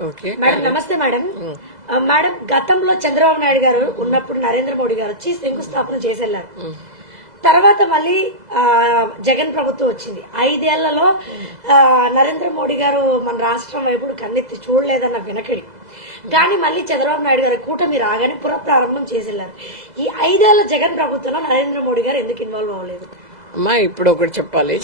Madam నమస్తే madam. Madam గతంలో చంద్రబాబు నాయుడు గారు ఉన్నప్పుడు నరేంద్ర మోడీ గారు వచ్చి శంకుస్థాపన చేసేళ్లారు. తర్వాత మళ్ళీ జగన్ ప్రభుత్వం వచ్చింది. 5 ఏళ్లలో నరేంద్ర మోడీ గారు మన రాష్ట్రం ఎప్పుడు కన్నెత్తి చూడలేదన్న వెనకడి. కానీ మళ్ళీ చంద్రబాబు నాయుడు గారి కూటమి రాగానే పునఃప్రారంభం చేసేళ్లారు. ఈ 5 ఏళ్ల జగన్ ప్రభుత్వంలో నరేంద్ర మోడీ గారు ఎందుకు ఇన్వాల్వ్ అవ్వలేదు? అమ్మా ఇప్పుడు ఒకటి చెప్పాలి.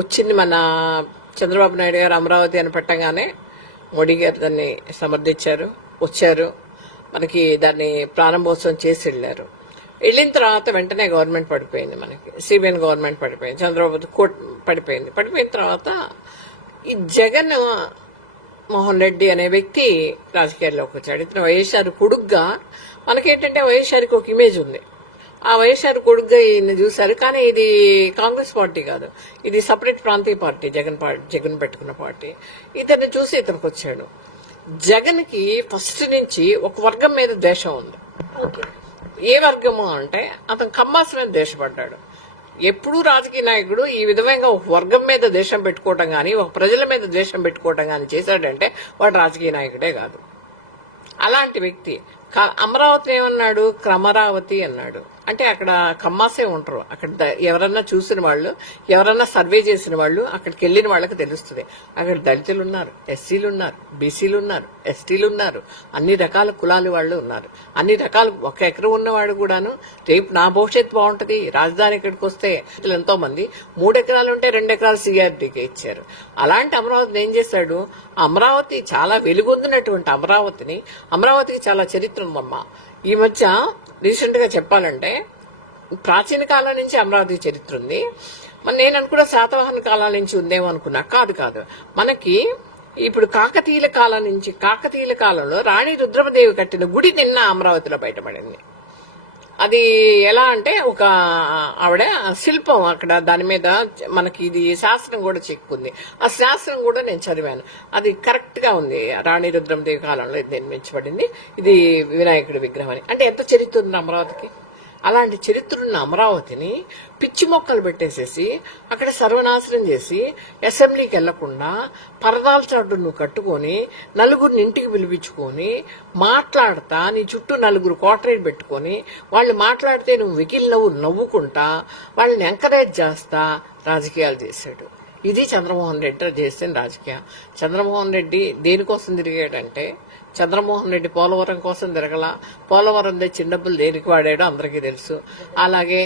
వచ్చింది మన చంద్రబాబు నాయుడు గారు అమరావతి అని పెట్టగానే మోడీ గారు దాన్ని సమర్థించారు, వచ్చారు, మనకి దాన్ని ప్రారంభోత్సవం చేసి వెళ్ళారు. వెళ్ళిన తర్వాత వెంటనే గవర్నమెంట్ పడిపోయింది, మనకి సిబిఎన్ గవర్నమెంట్ పడిపోయింది, చంద్రబాబు కోర్టు పడిపోయింది. పడిపోయిన తర్వాత ఈ జగన్ మోహన్ రెడ్డి అనే వ్యక్తి రాజకీయాల్లోకి వచ్చాడు. ఇతను వైఎస్ఆర్ కొడుగ్గా, మనకేంటంటే వైఎస్ఆర్కి ఒక ఇమేజ్ ఉంది. ఆ వైఎస్ఆర్ కొడుగ్గా ఈయన చూశారు. కానీ ఇది కాంగ్రెస్ పార్టీ కాదు, ఇది సపరేట్ ప్రాంతీయ పార్టీ, జగన్ పెట్టుకున్న పార్టీ. ఇతన్ని చూసి ఇతనికి వచ్చాడు. జగన్ కి ఫస్ట్ నుంచి ఒక వర్గం మీద ద్వేషం ఉంది. ఏ వర్గము అంటే అతను కమ్మాస్ మీద ద్వేషపడ్డాడు. ఎప్పుడూ రాజకీయ నాయకుడు ఈ విధంగా ఒక వర్గం మీద ద్వేషం పెట్టుకోవటం గానీ, ఒక ప్రజల మీద ద్వేషం పెట్టుకోవటం గానీ చేశాడంటే వాడు రాజకీయ నాయకుడే కాదు. అలాంటి వ్యక్తి అమరావతి ఏమన్నాడు, క్రమరావతి అన్నాడు. అంటే అక్కడ కమ్మాసే ఉంటారు. అక్కడ ఎవరన్నా చూసిన వాళ్ళు, ఎవరన్నా సర్వే చేసిన వాళ్ళు, అక్కడికి వెళ్ళిన వాళ్ళకి తెలుస్తుంది. అక్కడ దళితులు ఉన్నారు, ఎస్సీలు ఉన్నారు, బీసీలు ఉన్నారు, ఎస్టీలు ఉన్నారు, అన్ని రకాల కులాల వాళ్ళు ఉన్నారు. అన్ని రకాల, ఒక ఎకరం ఉన్నవాడు కూడాను రేపు నా భవిష్యత్తు బాగుంటది, రాజధాని ఇక్కడికి వస్తే ఎంతో మంది 3 ఎకరాలు ఉంటే 2 ఎకరాలు సిఆర్డీకి ఇచ్చారు. అలాంటి అమరావతిని ఏం చేశాడు? అమరావతి చాలా వెలుగొందినటువంటి అమరావతికి చాలా చరిత్ర ఉందమ్మా. ఈ మధ్య రీసెంట్ గా చెప్పాలంటే ప్రాచీన కాలం నుంచి అమరావతి చరిత్ర ఉంది. నేను అనుకున్న శాతవాహన కాలం నుంచి ఉందేమో అనుకున్నా. కాదు, మనకి ఇప్పుడు కాకతీయుల కాలంలో రాణి రుద్రమదేవి కట్టిన గుడి నిన్న అమరావతిలో బయటపడింది. అది ఎలా అంటే ఒక ఆవిడ శిల్పం అక్కడ, దాని మీద మనకి ఇది శాస్త్రం కూడా చెక్కుంది. ఆ శాస్త్రం కూడా నేను చదివాను. అది కరెక్ట్ గా ఉంది. రాణి రుద్రమదేవి కాలంలో నిర్మించబడింది. ఇది వినాయకుడి విగ్రహం అని. అంటే ఎంత చరిత్ర ఉంది అమరావతికి. అలాంటి చరిత్ర ఉన్న అమరావతిని పిచ్చి మొక్కలు పెట్టేసేసి అక్కడ సర్వనాశనం చేసి అసెంబ్లీకి వెళ్లకుండా పరదాల చాటు నువ్వు కట్టుకొని నలుగురిని ఇంటికి పిలిపించుకొని మాట్లాడతా, నీ చుట్టూ 4 కోటరీలు పెట్టుకొని వాళ్ళు మాట్లాడితే నువ్వు వెకిల్ నవ్వుకుంటా వాళ్ళని ఎంకరేజ్ చేస్తా రాజకీయాలు చేశాడు. ఇది చంద్రమోహన్ రెడ్డి చేసిన రాజకీయం. చంద్రమోహన్ రెడ్డి దేనికోసం తిరిగాడంటే, చంద్రమోహన్ రెడ్డి పోలవరం కోసం తిరగల. పోలవరం తెచ్చిన డబ్బులు దేనికి వాడాడో అందరికీ తెలుసు. అలాగే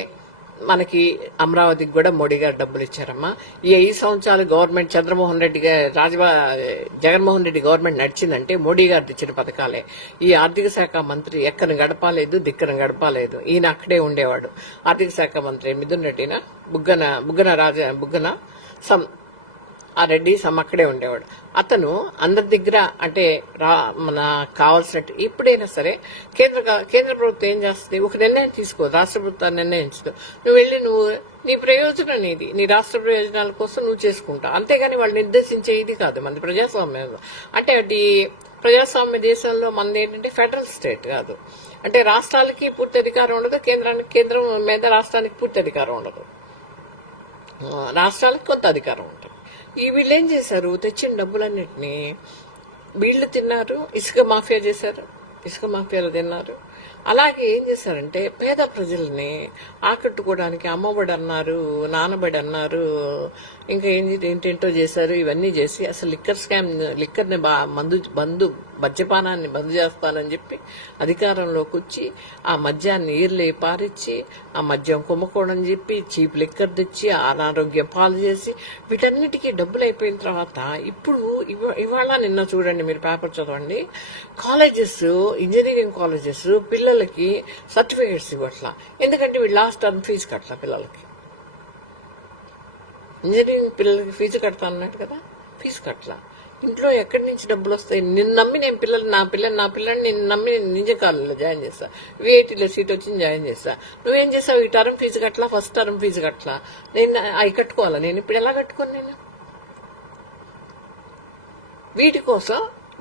మనకి అమరావతికి కూడా మోడీ గారు డబ్బులు ఇచ్చారమ్మా. ఈ 5 సంవత్సరాలు గవర్నమెంట్ జగన్మోహన్ రెడ్డి గవర్నమెంట్ నడిచిందంటే మోడీ గారు తెచ్చిన పథకాలే. ఈ ఆర్థిక శాఖ మంత్రి ఎక్కడిని గడపాలేదు, దిక్కను గడపాలేదు. ఈయన అక్కడే ఉండేవాడు. ఆర్థిక శాఖ మంత్రి మిథున్ రెడ్డినా బుగ్గన ఆ రెడ్డి అక్కడే ఉండేవాడు. అతను అందరి దగ్గర అంటే మన కావాల్సినట్టు ఎప్పుడైనా సరే కేంద్ర ప్రభుత్వం ఏం చేస్తుంది, ఒక నిర్ణయం తీసుకో, రాష్ట్ర ప్రభుత్వాన్ని నిర్ణయించదు. నువ్వు వెళ్ళి నీ ప్రయోజనం నీది, నీ రాష్ట్ర ప్రయోజనాల కోసం నువ్వు చేసుకుంటావు. అంతేగాని వాళ్ళు నిర్దేశించే ఇది కాదు మనది ప్రజాస్వామ్యం. అంటే అది ప్రజాస్వామ్య దేశంలో మనది ఏంటంటే ఫెడరల్ స్టేట్ కాదు. అంటే రాష్ట్రాలకి పూర్తి అధికారం ఉండదు, కేంద్రం మీద రాష్ట్రానికి పూర్తి అధికారం ఉండదు, రాష్ట్రాలకు కొంత అధికారం ఉంటుంది. వీళ్ళు ఏం చేశారు, తెచ్చిన డబ్బులన్నిటినీ వీళ్ళు తిన్నారు, ఇసుక మాఫియా చేశారు, ఇసుక మాఫియాలో తిన్నారు. అలాగే ఏం చేశారంటే పేద ప్రజల్ని ఆకట్టుకోవడానికి అమ్మఒడి అన్నారు, నానబడి అన్నారు, ఇంకా ఏంటేంటో చేశారు. ఇవన్నీ చేసి అసలు లిక్కర్ని మద్యపానాన్ని బంద్ చేస్తానని చెప్పి అధికారంలోకి వచ్చి ఆ మద్యాన్ని ఈర్లే పారిచ్చి ఆ మద్యం కుంభకోణం చెప్పి చీప్ లిక్కర్ తెచ్చి అనారోగ్యం పాలు చేసి వీటన్నిటికీ డబ్బులు అయిపోయిన తర్వాత ఇప్పుడు ఇవాళ నిన్న చూడండి, మీరు పేపర్ చదవండి, కాలేజెస్, ఇంజనీరింగ్ కాలేజెస్ పిల్లలకి సర్టిఫికేట్స్ ఇవ్వట్లా. ఎందుకంటే వీళ్ళు లాస్ట్ టర్మ్ ఫీజు కట్టలా పిల్లలకి. ఇంజనీరింగ్ పిల్లలకి ఫీజు కడతా అన్నట్టు కదా, ఫీజు కట్టలా. ఇంట్లో ఎక్కడి నుంచి డబ్బులు వస్తాయి? నిన్ను నమ్మి నేను నా పిల్లల్ని నిన్ను నమ్మి నిజ కాలంలో జాయిన్ చేస్తా, విఐటీలో సీట్ వచ్చి జాయిన్ చేస్తా. నువ్వేం చేస్తావు? ఈ టర్మ్ ఫీజు కట్టలా, ఫస్ట్ టర్మ్ ఫీజు కట్టలా. నేను అవి కట్టుకోవాలా? నేను ఇప్పుడు ఎలా కట్టుకోను? నేను వీటి కోసం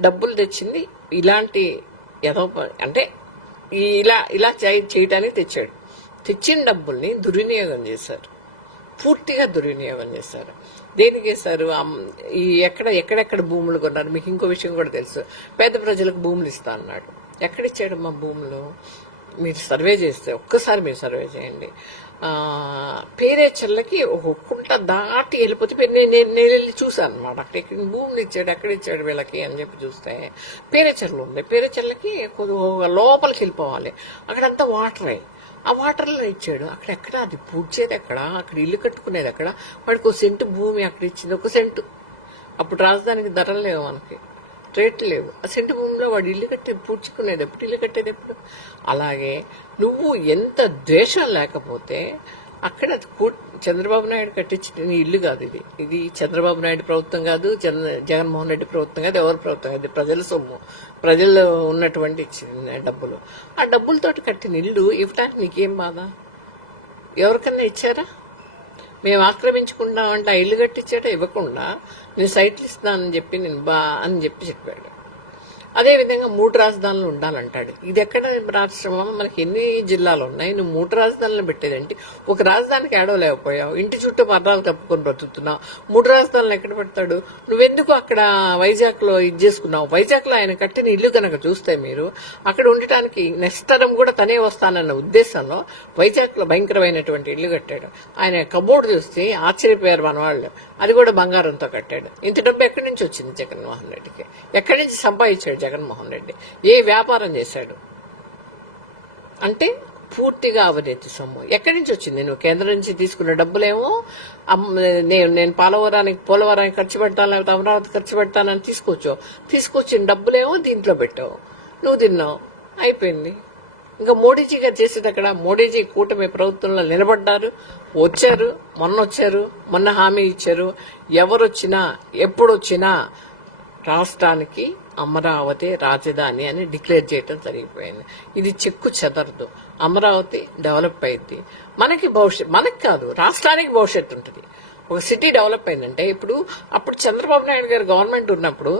డబ్బులు తెచ్చింది ఇలాంటి అంటే ఇలా చేయటానికి తెచ్చాడు. తెచ్చిన డబ్బుల్ని దుర్వినియోగం చేశారు, పూర్తిగా దుర్వినియోగం చేశారు. దేనికి వేశారు? ఈ ఎక్కడెక్కడ భూములు కొన్నారు? మీకు ఇంకో విషయం కూడా తెలుసు, పేద ప్రజలకు భూములు ఇస్తా అన్నాడు. ఎక్కడిచ్చాడమ్మా భూములు? మీరు సర్వే చేస్తే ఒక్కసారి మీరు సర్వే చేయండి. పేరేచర్లకి ఒక కుంట దాటి వెళ్ళిపోతే నేను వెళ్ళి చూశాను అనమాట. అక్కడ ఇక్కడ భూములు ఇచ్చాడు, ఎక్కడ ఇచ్చాడు వీళ్ళకి అని చెప్పి చూస్తే పేరేచర్లు ఉంది. పేరేచర్లకి కొద్దిగా లోపలికి వెళ్ళిపోవాలి, అక్కడంతా వాటరే. ఆ వాటర్లో ఇచ్చాడు. అక్కడెక్కడ అది పూడ్చేది ఎక్కడ, అక్కడ ఇల్లు కట్టుకునేది ఎక్కడ? వాడికి 1 సెంటు భూమి అక్కడ ఇచ్చింది, 1 సెంటు. అప్పుడు రాజధానికి ధరలు లేవు, మనకి రేట్లు లేవు. ఆ సెంటు భూమిలో వాడు ఇల్లు కట్టేది, పూడ్చుకునేది ఎప్పుడు, ఇల్లు కట్టేది ఎప్పుడు? అలాగే నువ్వు ఎంత ద్వేషం లేకపోతే అక్కడ చంద్రబాబు నాయుడు కట్టించిన ఇల్లు కాదు ఇది. ఇది చంద్రబాబు నాయుడు ప్రభుత్వం కాదు, జగన్మోహన్ రెడ్డి ప్రభుత్వం కాదు, ఎవరి ప్రభుత్వం కాదు. ప్రజల సొమ్ము, ప్రజల్లో ఉన్నటువంటి ఇచ్చిన డబ్బులు. ఆ డబ్బులతోటి కట్టిన ఇల్లు ఇవ్వటానికి నీకేం బాధ? ఎవరికన్నా ఇచ్చారా? మేము ఆక్రమించుకుంటామంటే ఆ ఇల్లు కట్టించాట ఇవ్వకుండా నేను సైట్లు ఇస్తానని చెప్పి అని చెప్పాడు. అదేవిధంగా 3 రాజధానులు ఉండాలంటాడు. ఇది ఎక్కడ రాష్ట్రంలో? మనకి ఎన్ని జిల్లాలు ఉన్నాయి? నువ్వు 3 రాజధానులు పెట్టేదేంటి? ఒక రాజధానికి ఏడవలేకపోయావు, ఇంటి చుట్టూ పర్రాలు కప్పుకొని బ్రతుకుతున్నావు. 3 రాజధానులు ఎక్కడ పెడతాడు? నువ్వెందుకు అక్కడ వైజాగ్ లో ఇది చేసుకున్నావు? వైజాగ్ లో ఆయన కట్టిన ఇల్లు కనుక చూస్తే మీరు అక్కడ ఉండటానికి నెక్స్ట్ తరం కూడా తనే వస్తానన్న ఉద్దేశంలో వైజాగ్ లో భయంకరమైనటువంటి ఇల్లు కట్టాడు. ఆయన కబోర్డు చూస్తే ఆశ్చర్యపోయారు మన వాళ్ళు. అది కూడా బంగారంతో కట్టాడు. ఇంత డబ్బు ఎక్కడి నుంచి వచ్చింది జగన్మోహన్ రెడ్డికి? ఎక్కడి నుంచి సంపాదించాడు జగన్మోహన్ రెడ్డి? ఏ వ్యాపారం చేశాడు? అంటే పూర్తిగా అవినీతి సొమ్ము. ఎక్కడి నుంచి వచ్చింది? నువ్వు కేంద్రం నుంచి తీసుకున్న డబ్బులేమో నేను పోలవరానికి ఖర్చు పెడతాను, లేకపోతే అమరావతి ఖర్చు పెడతానని తీసుకొచ్చిన డబ్బులేమో దీంట్లో పెట్టావు, నువ్వు తిన్నావు, అయిపోయింది. ఇంకా మోడీజీ గారు చేసేది అక్కడ. మోడీజీ కూటమి ప్రభుత్వంలో నిలబడ్డారు, మొన్న హామీ ఇచ్చారు. ఎవరొచ్చినా ఎప్పుడొచ్చినా రాష్ట్రానికి అమరావతి రాజధాని అని డిక్లేర్ చేయడం జరిగిపోయింది. ఇది చెక్కు చెదరదు. అమరావతి డెవలప్ అయింది. మనకి కాదు, రాష్ట్రానికి భవిష్యత్తు ఉంటుంది. ఒక సిటీ డెవలప్ అయిందంటే అప్పుడు చంద్రబాబు నాయుడు గారు గవర్నమెంట్ ఉన్నప్పుడు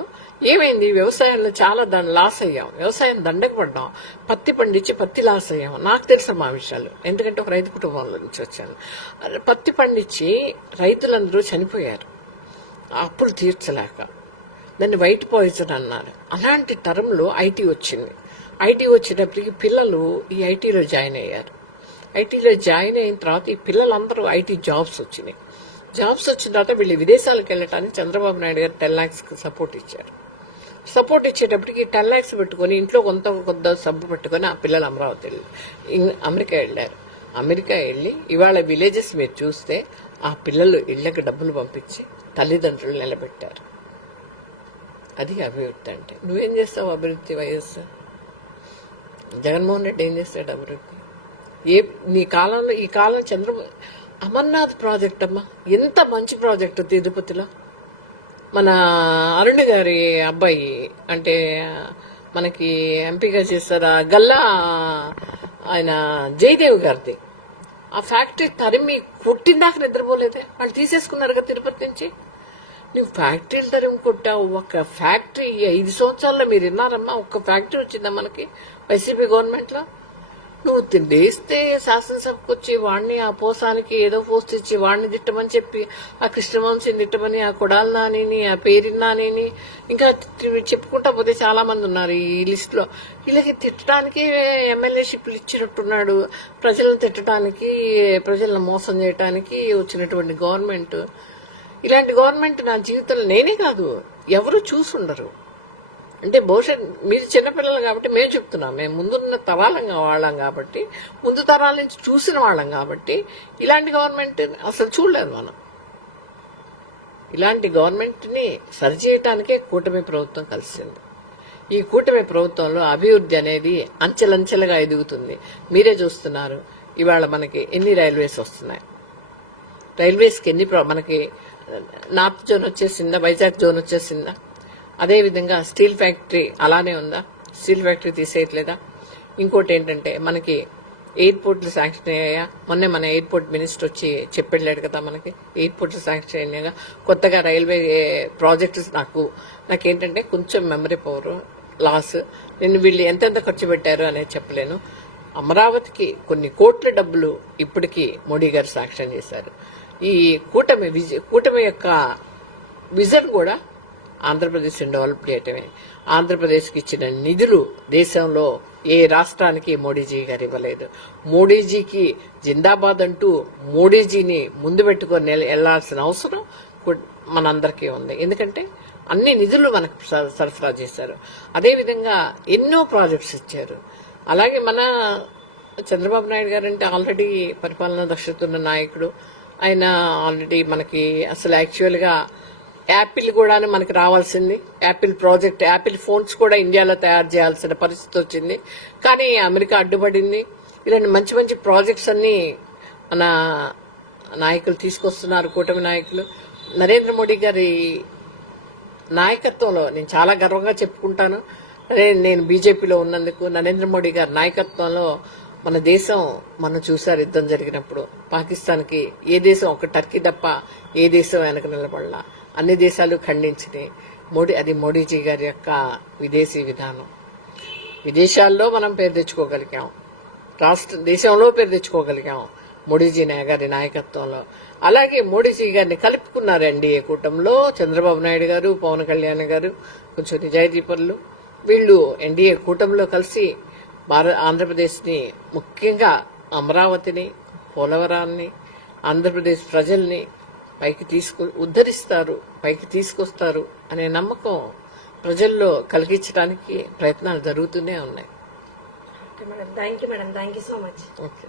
ఏమైంది? వ్యవసాయంలో చాలా లాస్ అయ్యాం, వ్యవసాయం దండకు పడ్డాం, పత్తి పండించి పత్తి లాస్ అయ్యాం. నాకు తెలుసు మా విషయాలు, ఎందుకంటే ఒక రైతు కుటుంబంలో నుంచి వచ్చాను. పత్తి పండించి రైతులందరూ చనిపోయారు అప్పులు తీర్చలేక. దాన్ని వైట్ పాయిజన్ అన్నారు. అలాంటి తరంలో ఐటీ వచ్చింది. ఐటీ వచ్చేటప్పటికి పిల్లలు ఈ ఐటీలో జాయిన్ అయ్యారు. ఐటీలో జాయిన్ అయిన తర్వాత ఈ పిల్లలందరూ ఐటీ జాబ్స్ వచ్చినాయి. జాబ్స్ వచ్చిన తర్వాత వీళ్ళు విదేశాలకు వెళ్ళటానికి చంద్రబాబు నాయుడు గారు 10 lakhs సపోర్ట్ ఇచ్చారు. సపోర్ట్ ఇచ్చేటప్పటికి 10 lakhs పెట్టుకుని ఇంట్లో కొంత సబ్బు పెట్టుకుని ఆ పిల్లలు అమెరికా వెళ్ళారు. అమెరికా వెళ్ళి ఇవాళ విలేజెస్ మీరు చూస్తే ఆ పిల్లలు ఇళ్లకు డబ్బులు పంపించి తల్లిదండ్రులు నిలబెట్టారు. అది అభివృద్ధి అంటే. నువ్వేం చేస్తావు అభివృద్ధి? వైఎస్ జగన్మోహన్ రెడ్డి ఏం చేస్తాడు అభివృద్ధి? ఈ కాలం అమర్నాథ్ ప్రాజెక్ట్ అమ్మా, ఎంత మంచి ప్రాజెక్టు తిరుపతిలో. మన అరుణ్ గారి అబ్బాయి అంటే మనకి ఎంపీగా చేస్తారు గల్లా ఆయన జయదేవ్ గారిది. ఆ ఫ్యాక్టరీ తరిమి కొట్టిందాక నిద్రపోలేదే, వాళ్ళు తీసేసుకున్నారు కదా తిరుపతి నుంచి. నువ్వు ఫ్యాక్టరీలు తరిమి కొట్టావు. ఒక ఫ్యాక్టరీ 5 సంవత్సరాల్లో మీరు విన్నారమ్మా? ఒక్క ఫ్యాక్టరీ వచ్చిందా మనకి వైసీపీ గవర్నమెంట్ లో? నువ్వు లేస్తే శాసనసభకు వచ్చి వాడిని ఆ పోసానికి ఏదో పోస్ట్ ఇచ్చి వాడిని తిట్టమని చెప్పి ఆ కృష్ణవంశీని తిట్టమని, ఆ కొడాల నానిని, ఆ పేరి నానిని, ఇంకా చెప్పుకుంటా పోతే చాలా మంది ఉన్నారు ఈ లిస్ట్ లో. వీళ్ళకి తిట్టడానికి ఎమ్మెల్యేషిప్లు ఇచ్చినట్టున్నాడు. ప్రజలను తిట్టడానికి, ప్రజలను మోసం చేయడానికి వచ్చినటువంటి గవర్నమెంట్. ఇలాంటి గవర్నమెంట్ నా జీవితంలో నేనే కాదు ఎవరు చూసుండరు. అంటే బహుశా మీరు చిన్నపిల్లలు కాబట్టి మేము చెప్తున్నాం, మేము ముందున్న తరాలంగా వాళ్ళం కాబట్టి, ముందు తరాల నుంచి చూసిన వాళ్ళం కాబట్టి ఇలాంటి గవర్నమెంట్ అసలు చూడలేదు మనం. ఇలాంటి గవర్నమెంట్ ని సరిచేయటానికే కూటమి ప్రభుత్వం కలిసింది. ఈ కూటమి ప్రభుత్వంలో అభివృద్ధి అనేది అంచెలంచెలుగా ఎదుగుతుంది. మీరే చూస్తున్నారు ఇవాళ మనకి ఎన్ని రైల్వేస్ వస్తున్నాయి. రైల్వేస్కి మనకి నార్త్ జోన్ వచ్చేసిందా, వైజాగ్ జోన్ వచ్చేసిందా? అదేవిధంగా స్టీల్ ఫ్యాక్టరీ అలానే ఉందా? స్టీల్ ఫ్యాక్టరీ తీసేయట్లేదా? ఇంకోటి ఏంటంటే మనకి ఎయిర్పోర్ట్లు శాంక్షన్ అయ్యాయా? మొన్నే మన ఎయిర్పోర్ట్ మినిస్టర్ వచ్చి చెప్పెళ్ళాడు కదా, మనకి ఎయిర్పోర్ట్లు శాంక్షన్ అయ్యాగా. కొత్తగా రైల్వే ప్రాజెక్ట్స్ నాకేంటంటే కొంచెం మెమరీ పవర్ లాస్. నేను వీళ్ళు ఎంతెంత ఖర్చు పెట్టారు అనేది చెప్పలేను. అమరావతికి కొన్ని కోట్ల డబ్బులు ఇప్పటికీ మోడీ గారు శాంక్షన్ చేశారు. ఈ కూటమి యొక్క విజన్ కూడా ఆంధ్రప్రదేశ్ డెవలప్ చేయటమే. ఆంధ్రప్రదేశ్కి ఇచ్చిన నిధులు దేశంలో ఏ రాష్ట్రానికి మోడీజీ గారు ఇవ్వలేదు. మోడీజీకి జిందాబాద్ అంటూ మోడీజీని ముందు పెట్టుకొని వెళ్లాల్సిన అవసరం మనందరికీ ఉంది. ఎందుకంటే అన్ని నిధులు మనకు సరఫరా చేశారు. అదేవిధంగా ఎన్నో ప్రాజెక్ట్స్ ఇచ్చారు. అలాగే మన చంద్రబాబు నాయుడు గారు అంటే ఆల్రెడీ పరిపాలనా దక్షత ఉన్న నాయకుడు. ఆయన ఆల్రెడీ మనకి అసలు యాక్చువల్ గా యాపిల్ కూడా మనకి రావాల్సింది. యాపిల్ ప్రాజెక్ట్, యాపిల్ ఫోన్స్ కూడా ఇండియాలో తయారు చేయాల్సిన పరిస్థితి వచ్చింది. కానీ అమెరికా అడ్డుపడింది. ఇలాంటి మంచి మంచి ప్రాజెక్ట్స్ అన్ని మన నాయకులు తీసుకొస్తున్నారు, కూటమి నాయకులు. నరేంద్ర మోడీ గారి నాయకత్వంలో నేను చాలా గర్వంగా చెప్పుకుంటాను. నేను బీజేపీలో ఉన్నందుకు నరేంద్ర మోడీ గారి నాయకత్వంలో మన దేశం మనం చూసారు యుద్ధం జరిగినప్పుడు పాకిస్తాన్కి ఏ దేశం ఒక టర్కీ తప్ప ఏ దేశం వెనక నిలబడలా. అన్ని దేశాలు ఖండించినాయి. అది మోడీజీ గారి యొక్క విదేశీ విధానం. విదేశాల్లో మనం పేరు తెచ్చుకోగలిగాం, దేశంలో పేరు తెచ్చుకోగలిగాం మోడీజీ గారి నాయకత్వంలో. అలాగే మోడీజీ గారిని కలుపుకున్నారు ఎన్డీఏ కూటమిలో. చంద్రబాబు నాయుడు గారు, పవన్ కళ్యాణ్ గారు కొంచెం నిజాయితీ పరులు. వీళ్ళు ఎన్డీఏ కూటమిలో కలిసి ఆంధ్రప్రదేశ్ ని, ముఖ్యంగా అమరావతిని, పోలవరాన్ని, ఆంధ్రప్రదేశ్ ప్రజల్ని ఉద్ధరిస్తారు, పైకి తీసుకొస్తారు అనే నమ్మకం ప్రజల్లో కలిగించడానికి ప్రయత్నాలు జరుగుతూనే ఉన్నాయి. Thank you madam, thank you so much. Okay.